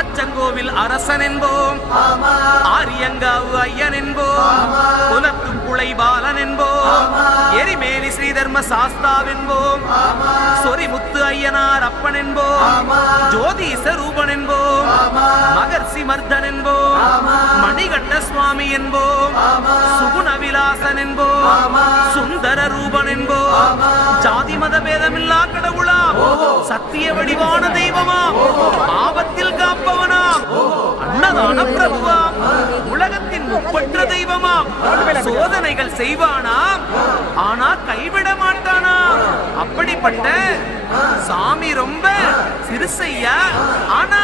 அச்சங்கோவில் அரசன் என்போம், ஆரியங்காவு ஐயன் என்போம், குலத்துக்குளை பாலன் என்போம், எரிமேலி ஸ்ரீதர்ம சாஸ்தாவென்போம், சொரிமுத்து ஐயனார் அப்பன் என்போம், ஜோதிச ரூபன் என்போம், மகர்ஷி மர்தன் என்போம், மணிகண்ட சுவாமி என்போம், சுகுண விலாசன் என்போம், சுந்தர ரூபன் என்போம், ஜாதி மத பேதமில்லா கடவுளாம், சத்திய வடிவான தெய்வமாம், ஆபத்தில் காப்பவனாம், அன்னதான பிரபுவாம், உலகத்தின் முப்பற்ற தெய்வமாம், சோதனைகள் செய்வானாம் ஆனா கைவிட மாட்டானாம். அப்படிப்பட்ட சாமி ரொம்ப சிறுசையா, ஆனா